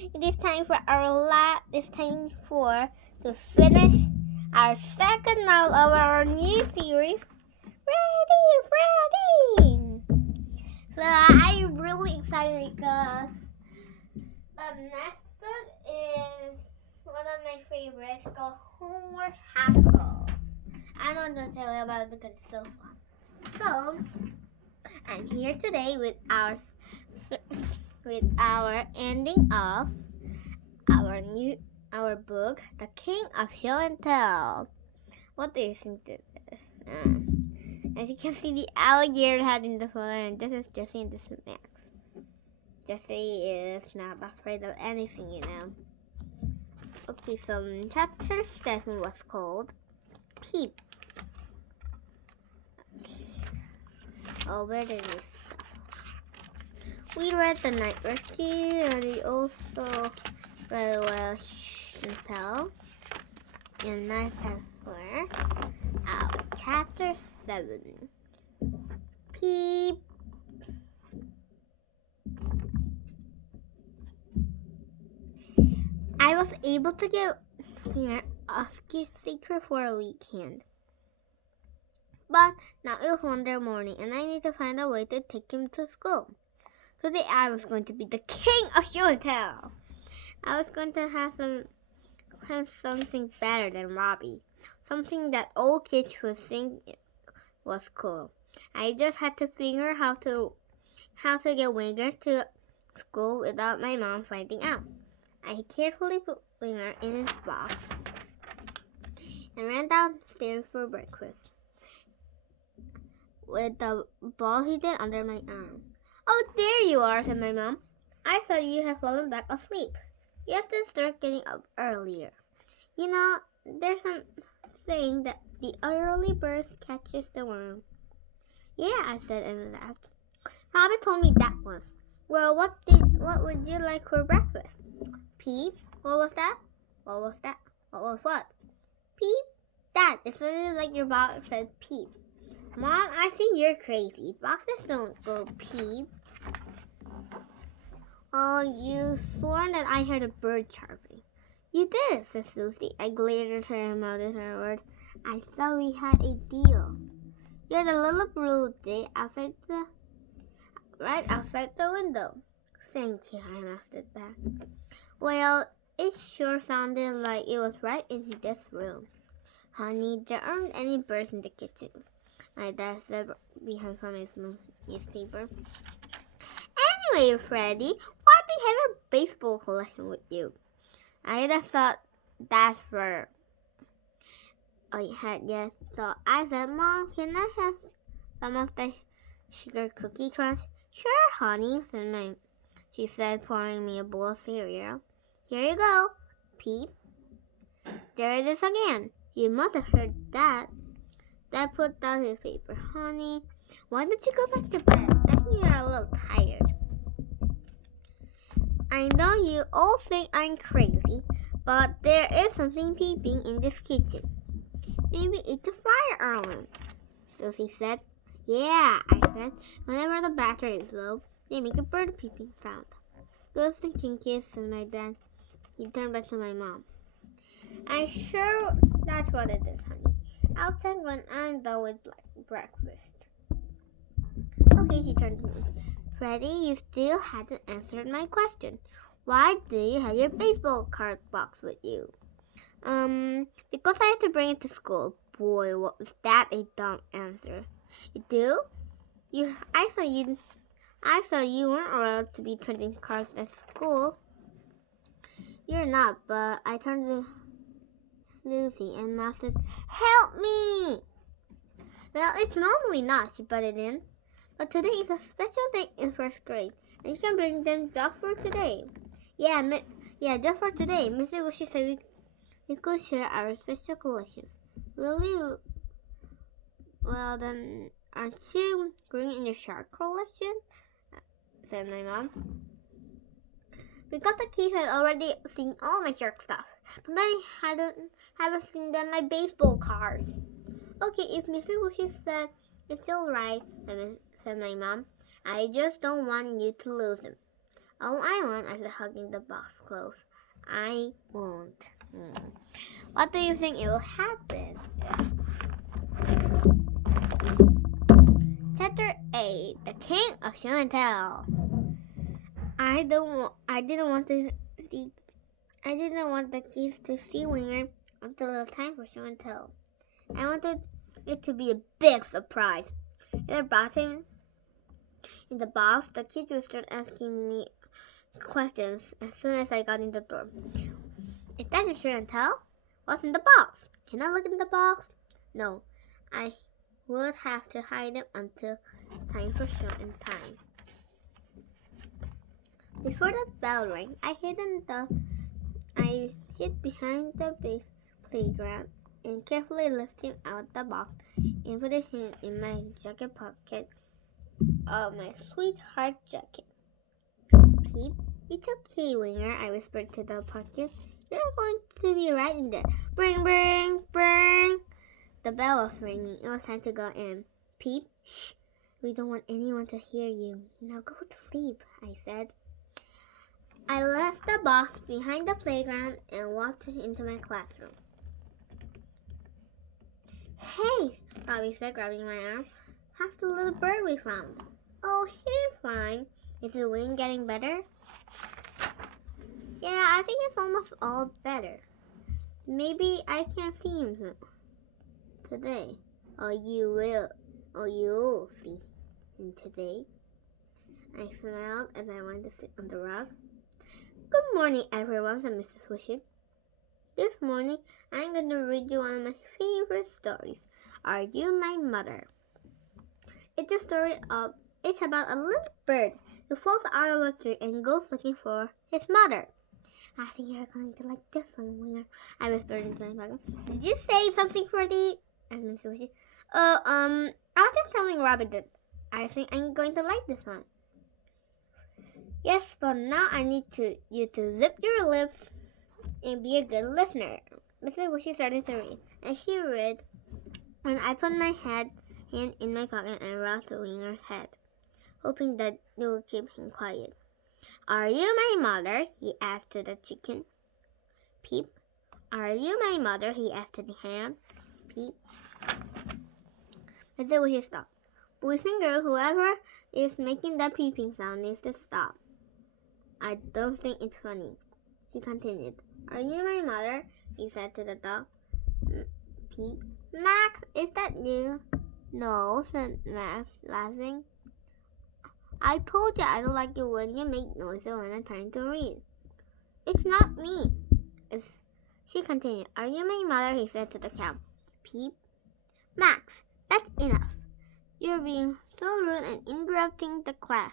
It is time for to finish our second novel of our new series, Freddy. So I'm really excited because the next book is one of my favorites called Homework Hassle. I'm not going to tell you about it because it's so fun. So I'm here today with our ending of our book, The King of Show and Tell. What do you think this is? As you can see, the alligator had in the photo, and this is Jessie and this is Max. Jessie is not afraid of anything, you know. Okay, so chapter 7 was called Peep. Oh, where did we stop? We read The Night Rescue, and we also read and Tell. And now time for our chapter 7. Peep. I was able to get a secret for a weekend. But now it's Monday morning and I need to find a way to take him to school. Today I was going to be the king of show and tell. I was going to have something better than Robbie. Something that all kids would think was cool. I just had to figure how to get Winger to school without my mom finding out. I carefully put Winger in his box and ran downstairs for breakfast with the ball hidden under my arm. Oh, there you are, said my mom. I thought you had fallen back asleep. You have to start getting up earlier. You know, there's some saying that the early bird catches the worm. Yeah, I said and laughed. Robbie told me that once. Well, what would you like for breakfast? Peep? What was that? What was that? What was what? Peep? That. It's literally like your box said peep. Mom, I think you're crazy. Boxes don't go peep. Oh, you sworn that I heard a bird chirping. You did, said Susie. I glared at her and mouthed her words. I thought we had a deal. You had a little blue day right outside the window. Thank you, I answered back. Well, it sure sounded like it was right in this room. Honey, there aren't any birds in the kitchen. My dad said behind from his newspaper. Anyway, Freddy, why do you have a baseball collection with you? I just thought that's for I had yet. So I said, Mom, can I have some of the sugar cookie crunch? Sure, honey, she said, pouring me a bowl of cereal. Here you go. Peep. There it is again. You must have heard that. Dad put down his paper. Honey, why don't you go back to bed? I think you're a little tired. I know you all think I'm crazy, but there is something peeping in this kitchen. Maybe it's a fire alarm, Susie said. Yeah, I said. Whenever the battery is low, they make a bird peeping sound. Those thinking kids, said my dad. He turned back to my mom. I'm sure that's what it is, honey. I'll check when I'm done with breakfast. Okay, she turned to me. Freddy, you still hadn't answered my question. Why do you have your baseball card box with you? Because I had to bring it to school. Boy, what was that a dumb answer. You do? I thought you weren't allowed to be trading cards at school. You're not, but I turned to Lucy and Mom said, Help me! Well, it's normally not, she butted in. But today is a special day in first grade, and you can bring them just for today. Yeah, just for today. Mrs. Wishy said we could share our special collections. Really? Well, then, aren't you bringing in your shark collection? Said my mom. Because the kids had already seen all my shark stuff, but I haven't seen them my baseball cards. Okay, if Mrs. Wishy said it's all right, said my mom. I just don't want you to lose them. Oh, I won't, I said, hugging the box close. I won't. What do you think it will happen? Chapter 8, The King of Show and Tell. I didn't want the kids to see Winger until it was time for show and tell. I wanted it to be a big surprise. I brought him in the box. The kids would start asking me questions as soon as I got in the door. Is that your show and tell? What's in the box? Can I look in the box? No, I would have to hide them until time for show and time. Before the bell rang, I hid behind the big playground and carefully lifted him out the box and put him in my jacket pocket of my sweetheart jacket. Peep, it's okay, Winger, I whispered to the pocket. You're going to be right in there. Bring, bring, bring. The bell was ringing. It was time to go in. Peep, shh. We don't want anyone to hear you. Now go to sleep, I said. I left the box behind the playground and walked into my classroom. Hey, Bobby said, grabbing my arm. How's the little bird we found? Oh, he's fine. Is the wind getting better? Yeah, I think it's almost all better. Maybe I can see him today. You'll see him today. I smiled as I went to sit on the rug. Good morning, everyone, said Mrs. Wishy. This morning, I'm going to read you one of my favorite stories. Are You My Mother? It's about a little bird who falls out of a tree and goes looking for his mother. I think you're going to like this one, Winger, I whispered into my pocket. Did you say something, Freddy? asked Mrs. Wishy. I was just telling Rabbit that I think I'm going to like this one. Yes, but now I need you to zip your lips and be a good listener. Mrs. Wishy started to read, and she read when I put my hand in my pocket and rubbed the Winger's head, hoping that it would keep him quiet. Are you my mother? He asked to the chicken. Peep. Are you my mother? He asked to the hen. Peep. Mrs. Wishy stopped. Boys and girls, whoever is making that peeping sound needs to stop. I don't think it's funny. He continued. Are you my mother? He said to the dog. Peep. Max, is that you? No, said Max, laughing. I told you I don't like it when you make noises when I'm trying to read. It's not me. She continued. Are you my mother? He said to the cow. Peep. Max, that's enough. You're being so rude and interrupting the class.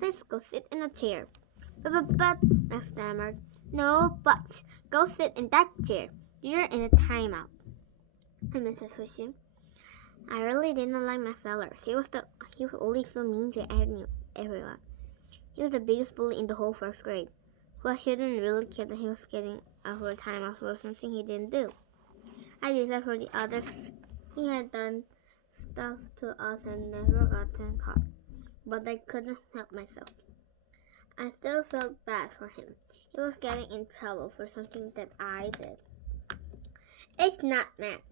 Please go sit in a chair. But, Max stammered. No buts. Go sit in that chair. You're in a timeout. And Mrs. Wishy. I really didn't like Max Zeller. He was always so mean to everyone. He was the biggest bully in the whole first grade. Who I shouldn't really care that he was getting over a timeout for something he didn't do. I did that for the others. He had done stuff to us and never gotten caught. But I couldn't help myself. I still felt bad for him. He was getting in trouble for something that I did. It's not Max.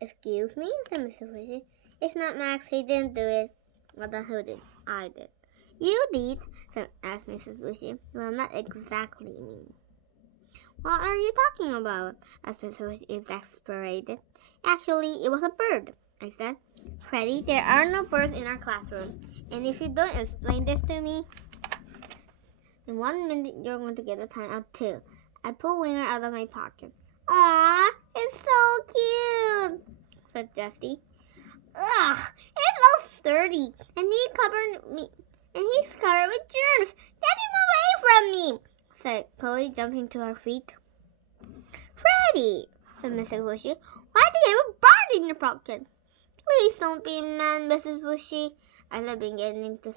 Excuse me, said Mrs. Wishy. It's not Max. He didn't do it. Well, then who did? I did. You did, asked Mrs. Wishy. Well, not exactly me. What are you talking about? asked Mrs. Wishy, exasperated. Actually, it was a bird, I said. Freddy, there are no birds in our classroom. And if you don't explain this to me, in 1 minute you're going to get a timeout too. I pulled Winger out of my pocket. Aw, it's so cute, said Jessie. Ugh, it smells dirty, and he's covered with germs. Get him away from me, said Chloe, jumping to her feet. Freddy, said Mrs. Wishy, why do you have a bird in your pocket? Please don't be mad, Mrs. Wishy, I said, beginning to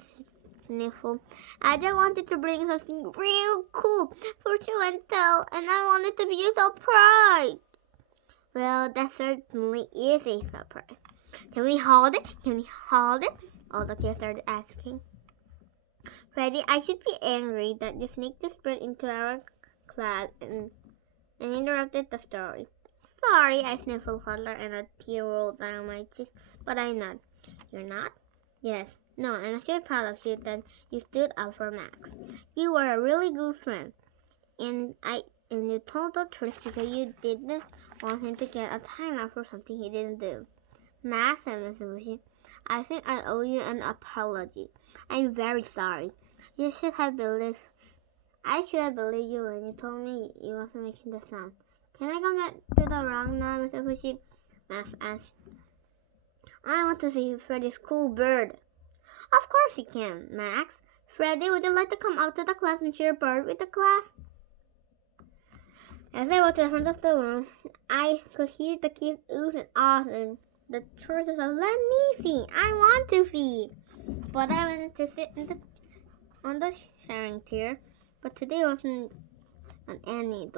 sniffle. I just wanted to bring something real cool for show and tell, and I wanted to be a surprise. Well, that certainly is a surprise. Can we hold it? Can we hold it? All the kids started asking. Freddy, I should be angry that you sneaked this bird into our class and interrupted the story. Sorry, I sniffled harder and a tear rolled down my cheek, but I'm not. You're not? Yes. No, I'm actually proud of you that you stood up for Max. You were a really good friend, and you told the truth because you didn't want him to get a timeout for something he didn't do. Max, said Miss Lucy, I think I owe you an apology. I'm very sorry. You should have believed. I should have believed you when you told me you wasn't making the sound. Can I go back to the room now, Mr. Fushi? Max asked. I want to see Freddy's cool bird. Of course you can, Max. Freddy, would you like to come out to the class and share a bird with the class? As I walked to the front of the room, I could hear the kids oohs and ahs and the choices of, let me see, I want to see. But I wanted to sit on the sharing chair, but today wasn't on any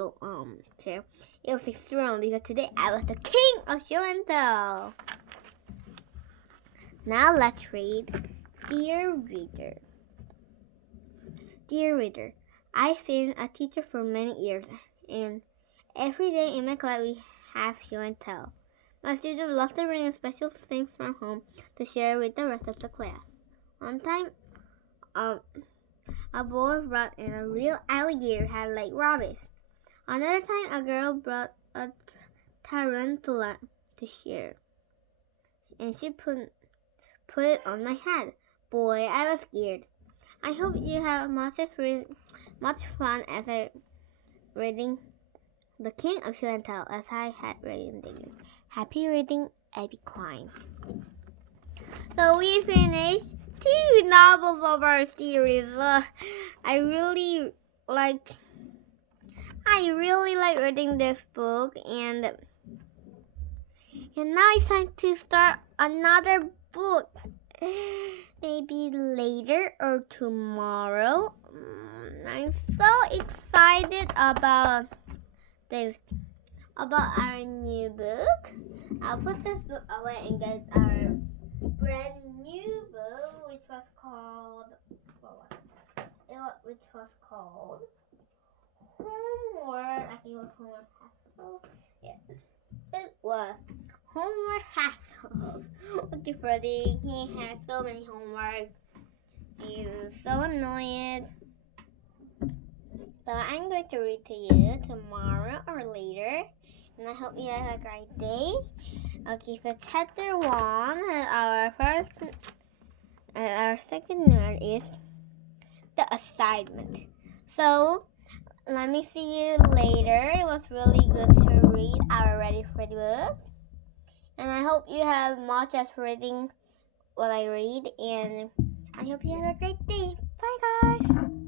chair. It was a throne because today I was the king of show and tell. Now let's read. Dear reader, I've been a teacher for many years, and every day in my class we have show and tell. My students love to bring special things from home to share with the rest of the class. One time, a boy brought in a real alligator head like rabbit. Another time, a girl brought a tarantula to share, and she put it on my head. Boy, I was scared. I hope you have much fun as I reading The King of Show and Tell as I had reading the Happy reading, Abby Klein. So we finished 2 novels of our series. I really like reading this book, and now it's time to start another book. Maybe later or tomorrow. I'm so excited about our new book. I'll put this book away and get our brand new book, which was called Homework. I think it was Homework Hassle. Yes, it was Homework Hassle. Okay, Freddy, he has so many homework. He's so annoying. So I'm going to read to you tomorrow or later, and I hope you have a great day. Okay, so chapter 1, our second one is the assignment. So let me see you later. It was really good to read our Ready Freddy book, and I hope you have much as reading what I read, and I hope you have a great day. Bye guys.